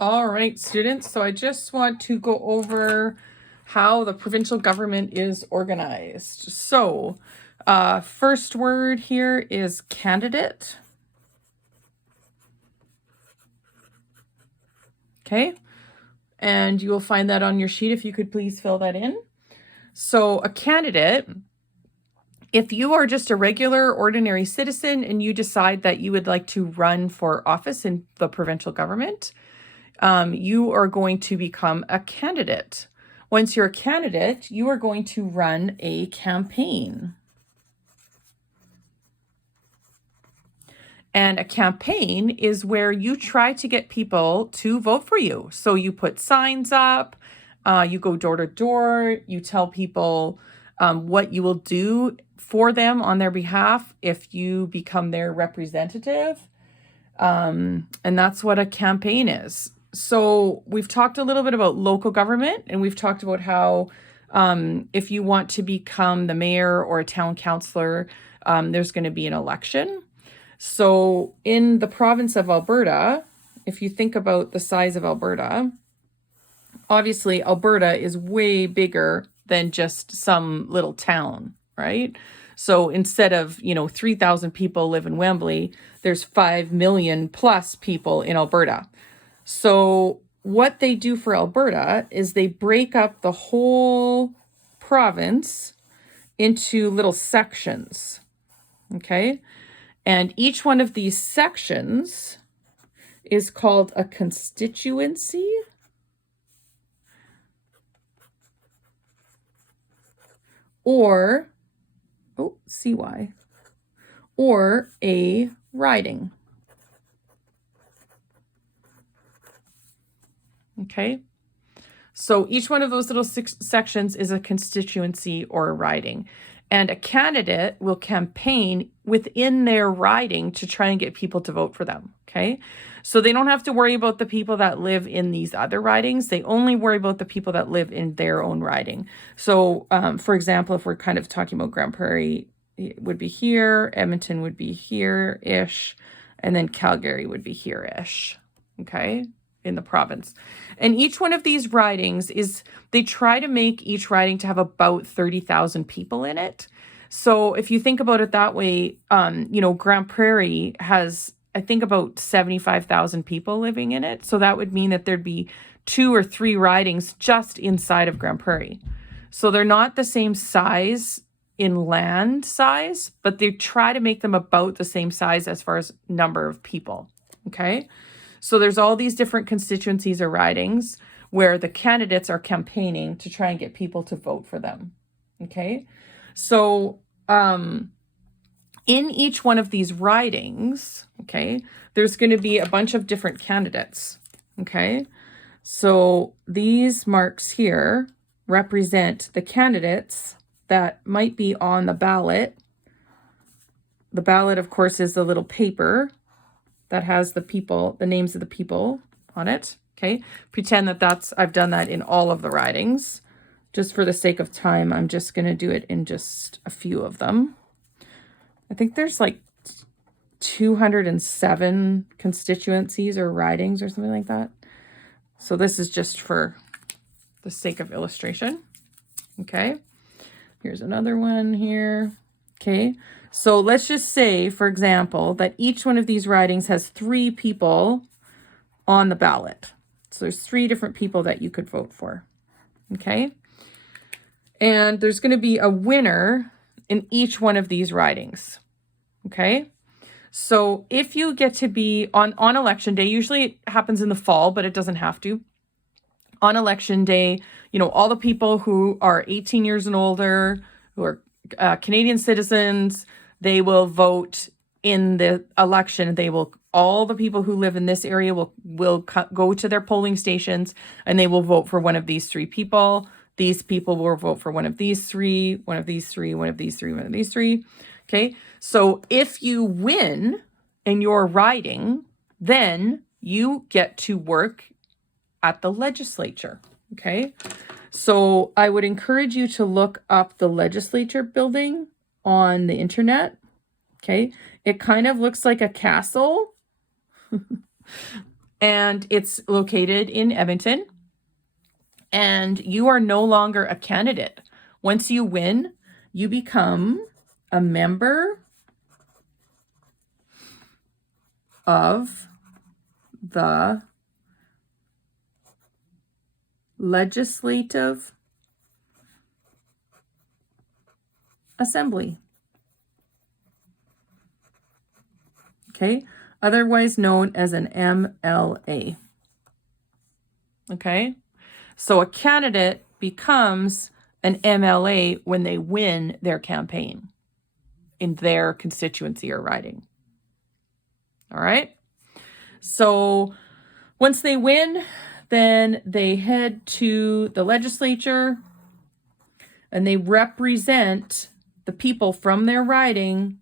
All right, students. So I just want to go over how the provincial government is organized. So first word here is candidate. Okay. And you will find that on your sheet if you could please fill that in. So a candidate, if you are just a regular ordinary citizen and you decide that you would like to run for office in the provincial government, you are going to become a candidate. Once you're a candidate, you are going to run a campaign. And a campaign is where you try to get people to vote for you. So you put signs up, you go door to door, you tell people what you will do for them on their behalf if you become their representative. And that's what a campaign is. So we've talked a little bit about local government, and we've talked about how if you want to become the mayor or a town councillor, there's going to be an election. So in the province of Alberta, if you think about the size of Alberta, obviously Alberta is way bigger than just some little town, right? So instead of, 3,000 people live in Wembley, there's 5 million plus people in Alberta. So what they do for Alberta is they break up the whole province into little sections, okay? And each one of these sections is called a constituency. Or, CY, or a riding. Okay. So each one of those little sections is a constituency or a riding. And a candidate will campaign within their riding to try and get people to vote for them, okay? So they don't have to worry about the people that live in these other ridings. They only worry about the people that live in their own riding. So, for example, if we're kind of talking about Grand Prairie, it would be here, Edmonton would be here-ish, and then Calgary would be here-ish, okay, in the province. And each one of these ridings they try to make each riding to have about 30,000 people in it. So if you think about it that way, Grand Prairie has, I think, about 75,000 people living in it. So that would mean that there'd be 2 or 3 ridings just inside of Grand Prairie. So they're not the same size in land size, but they try to make them about the same size as far as number of people, okay? So there's all these different constituencies or ridings where the candidates are campaigning to try and get people to vote for them. Okay. So in each one of these ridings, okay, there's going to be a bunch of different candidates. Okay. So these marks here represent the candidates that might be on the ballot. The ballot, of course, is the little paper that has the names of the people on it, okay? Pretend that I've done that in all of the ridings. Just for the sake of time, I'm just going to do it in just a few of them. I think there's like 207 constituencies or ridings or something like that. So this is just for the sake of illustration, okay? Here's another one here, okay? So let's just say, for example, that each one of these ridings has 3 people on the ballot. So there's 3 different people that you could vote for, okay? And there's going to be a winner in each one of these ridings, okay? So if you get to be on election day, usually it happens in the fall, but it doesn't have to. On election day, all the people who are 18 years and older, who are Canadian citizens, they will vote in the election. All the people who live in this area will go to their polling stations, and they will vote for one of these 3 people. These people will vote for one of these 3, one of these 3, one of these 3, one of these 3. Okay. So if you win in your riding, then you get to work at the legislature. Okay. So I would encourage you to look up the legislature building on the internet. Okay. It kind of looks like a castle. and it's located in Edmonton, and you are no longer a candidate. Once you win, you become a member of the Legislative Assembly. Okay, otherwise known as an MLA. Okay, so a candidate becomes an MLA when they win their campaign in their constituency or riding. All right, so once they win, then they head to the legislature and they represent the people from their riding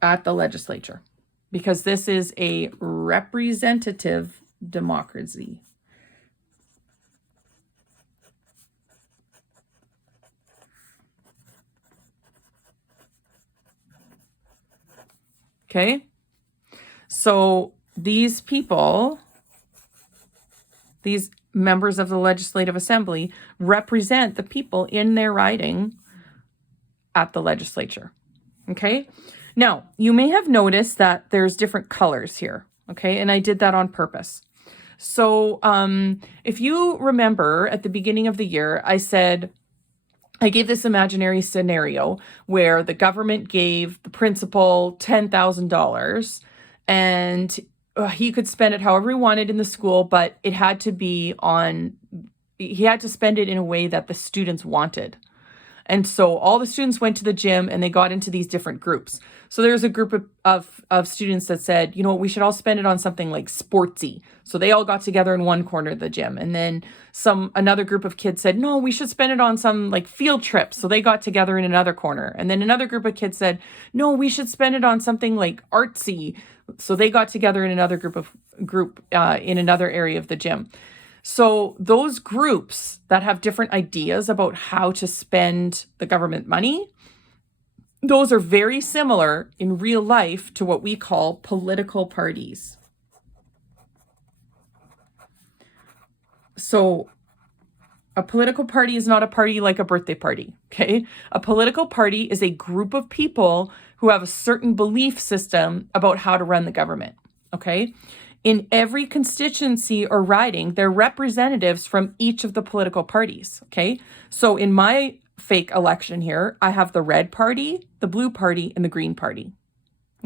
at the legislature, because this is a representative democracy. Okay, so these people, these members of the Legislative Assembly, represent the people in their riding at the legislature. Okay, now you may have noticed that there's different colors here. Okay, and I did that on purpose. So if you remember at the beginning of the year, I gave this imaginary scenario where the government gave the principal $10,000 and he could spend it however he wanted in the school, but it had to be he had to spend it in a way that the students wanted. And so all the students went to the gym and they got into these different groups. So there's a group of students that said, you know, we should all spend it on something like sportsy. So they all got together in one corner of the gym. And then another group of kids said, no, we should spend it on some like field trips. So they got together in another corner. And then another group of kids said, no, we should spend it on something like artsy. So they got together in another group in another area of the gym. So those groups that have different ideas about how to spend the government money, those are very similar in real life to what we call political parties. So a political party is not a party like a birthday party, okay? A political party is a group of people who have a certain belief system about how to run the government, okay? In every constituency or riding, they're representatives from each of the political parties, okay? So in my fake election here, I have the red party, the blue party, and the green party,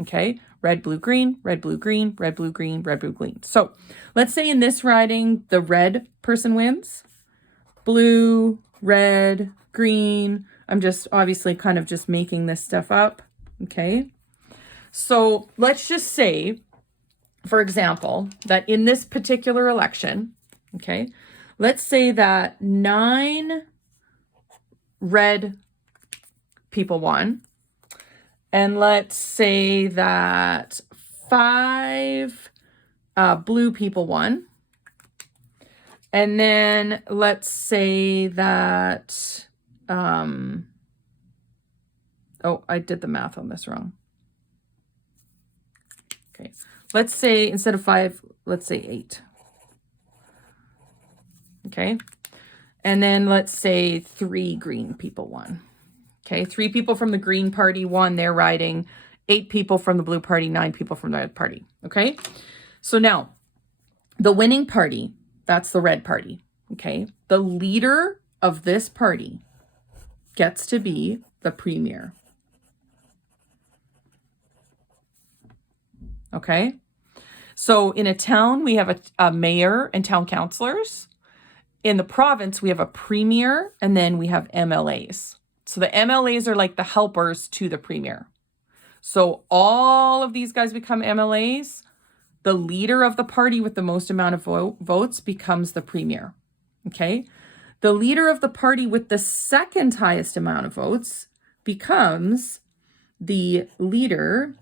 okay? Red, blue, green, red, blue, green, red, blue, green, red, blue, green. So let's say in this riding, the red person wins. Blue, red, green. I'm just obviously kind of just making this stuff up, okay? So let's just say, for example, that in this particular election, okay, let's say that 9 red people won, and let's say that 5 blue people won, and then let's say that, oh, I did the math on this wrong. Okay. Let's say instead of 5, let's say 8. Okay. And then let's say 3 green people won. Okay. 3 people from the green party won their riding, 8 people from the blue party, 9 people from the red party. Okay. So now the winning party, that's the red party. Okay. The leader of this party gets to be the premier. Okay. So in a town, we have a mayor and town councilors. In the province, we have a premier, and then we have MLAs. So the MLAs are like the helpers to the premier. So all of these guys become MLAs. The leader of the party with the most amount of votes becomes the premier. Okay. The leader of the party with the second highest amount of votes becomes the leader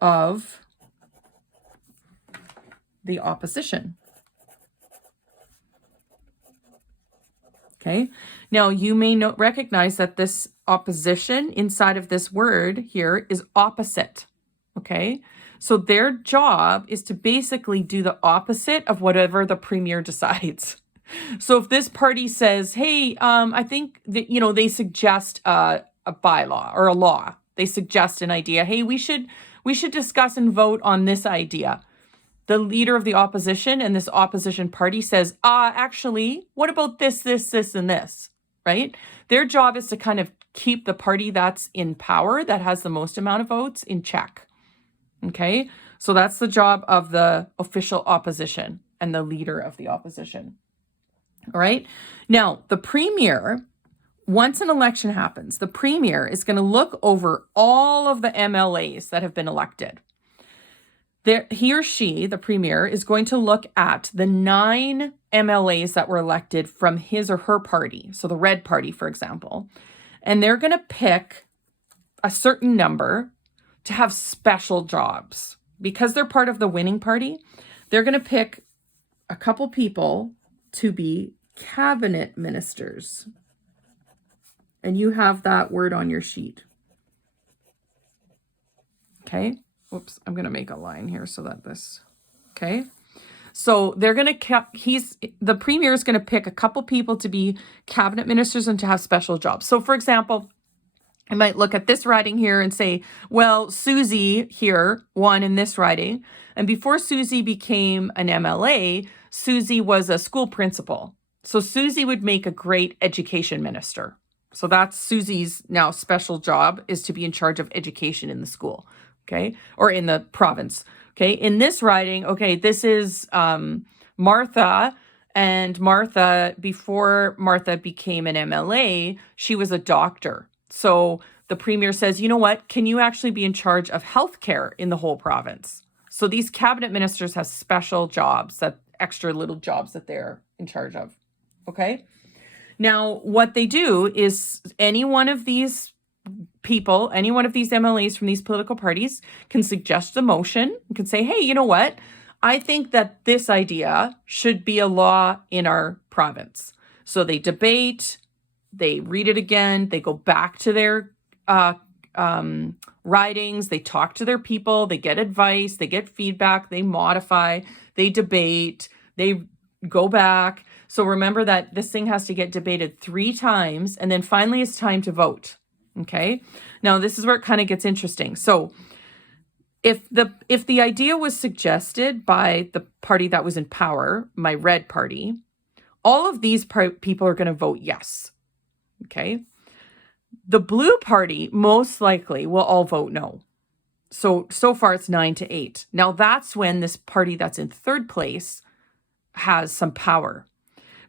of the opposition. Okay. Now you may recognize that this opposition inside of this word here is opposite. Okay. So their job is to basically do the opposite of whatever the premier decides. So if this party says, hey, I think that, they suggest a bylaw or a law, they suggest an idea. Hey, we should discuss and vote on this idea. The leader of the opposition and this opposition party says, actually, what about this, and this, right? Their job is to kind of keep the party that's in power, that has the most amount of votes, in check. Okay, so that's the job of the official opposition and the leader of the opposition. All right. Now, the premier, once an election happens, the premier is going to look over all of the MLAs that have been elected. He or she, the premier, is going to look at the 9 MLAs that were elected from his or her party. So the red party, for example. And they're going to pick a certain number to have special jobs. Because they're part of the winning party, they're going to pick a couple people to be cabinet ministers. And you have that word on your sheet. Okay. Whoops, I'm going to make a line here so that this, okay. So they're going to, the premier is going to pick a couple people to be cabinet ministers and to have special jobs. So for example, I might look at this riding here and say, well, Susie here won in this riding. And before Susie became an MLA, Susie was a school principal. So Susie would make a great education minister. So that's Susie's now special job, is to be in charge of education in the school. Okay. Or in the province. Okay. In this riding, okay, this is Martha. And Martha, before Martha became an MLA, she was a doctor. So the premier says, you know what, can you actually be in charge of healthcare in the whole province? So these cabinet ministers have special jobs, that extra little jobs that they're in charge of. Okay. Now, what they do is any one of these people, any one of these MLAs from these political parties can suggest a motion, can say, hey, you know what? I think that this idea should be a law in our province. So they debate, they read it again, they go back to their ridings, they talk to their people, they get advice, they get feedback, they modify, they debate, they go back. So remember that this thing has to get debated 3 times, and then finally it's time to vote. Okay. Now this is where it kind of gets interesting. So if the idea was suggested by the party that was in power, my red party, all of these people are going to vote yes. Okay. The blue party most likely will all vote no. So far it's 9-8. Now that's when this party that's in third place has some power,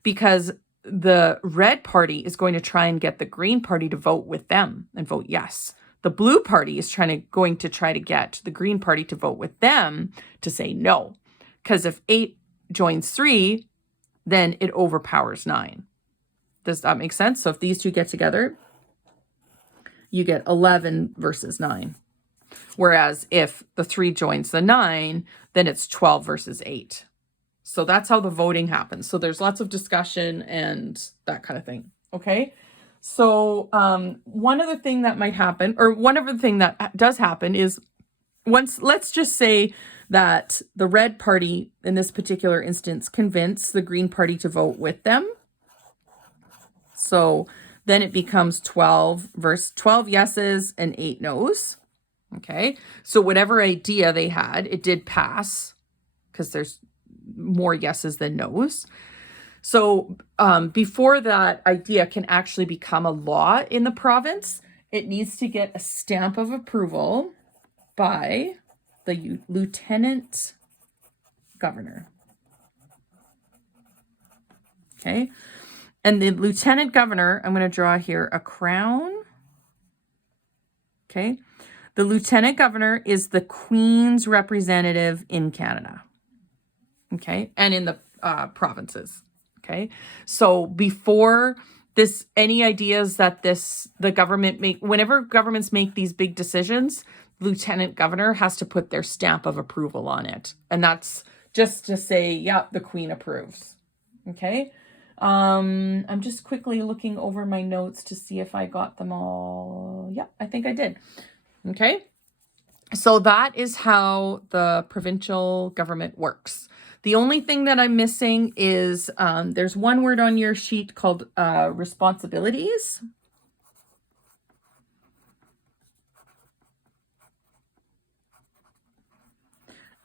because the red party is going to try and get the green party to vote with them and vote yes. The blue party is going to try to get the green party to vote with them to say no. Because if 8 joins 3, then it overpowers 9. Does that make sense? So if these two get together, you get 11 versus 9. Whereas if the 3 joins the 9, then it's 12 versus 8. So that's how the voting happens. So there's lots of discussion and that kind of thing. Okay. So one other thing that might happen, or one other thing that does happen, is let's just say that the red party in this particular instance convince the green party to vote with them. So then it becomes 12 yeses and 8 no's. Okay. So whatever idea they had, it did pass, because there's more yeses than no's. So before that idea can actually become a law in the province, it needs to get a stamp of approval by the lieutenant governor. Okay. And the lieutenant governor, I'm going to draw here a crown. Okay. The lieutenant governor is the Queen's representative in Canada. Okay. And in the provinces. Okay. So before this, any ideas that the government whenever governments make these big decisions, lieutenant governor has to put their stamp of approval on it. And that's just to say, yeah, the Queen approves. Okay. I'm just quickly looking over my notes to see if I got them all. Yeah, I think I did. Okay. So that is how the provincial government works. The only thing that I'm missing is there's one word on your sheet called responsibilities.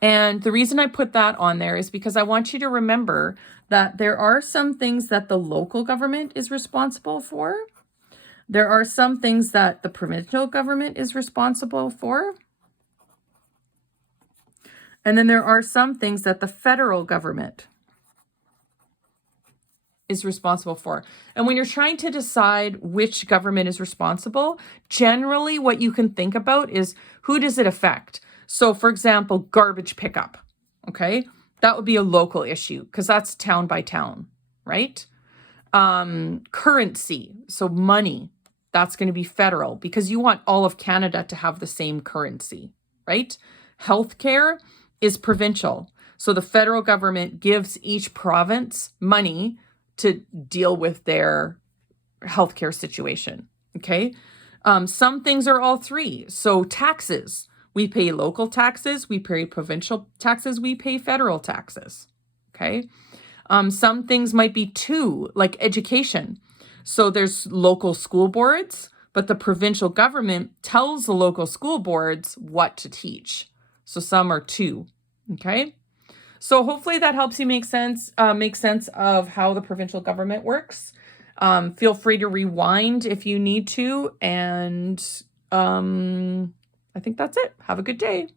And the reason I put that on there is because I want you to remember that there are some things that the local government is responsible for. There are some things that the provincial government is responsible for. And then there are some things that the federal government is responsible for. And when you're trying to decide which government is responsible, generally what you can think about is who does it affect? So for example, garbage pickup, okay? That would be a local issue because that's town by town, right? Currency, so money, that's going to be federal because you want all of Canada to have the same currency, right? Healthcare is provincial. So the federal government gives each province money to deal with their healthcare situation, okay? Some things are all three. So taxes, we pay local taxes, we pay provincial taxes, we pay federal taxes, okay? Some things might be two, like education. So there's local school boards, but the provincial government tells the local school boards what to teach. So some are two, okay? So hopefully that helps you make sense of how the provincial government works. Feel free to rewind if you need to. And I think that's it. Have a good day.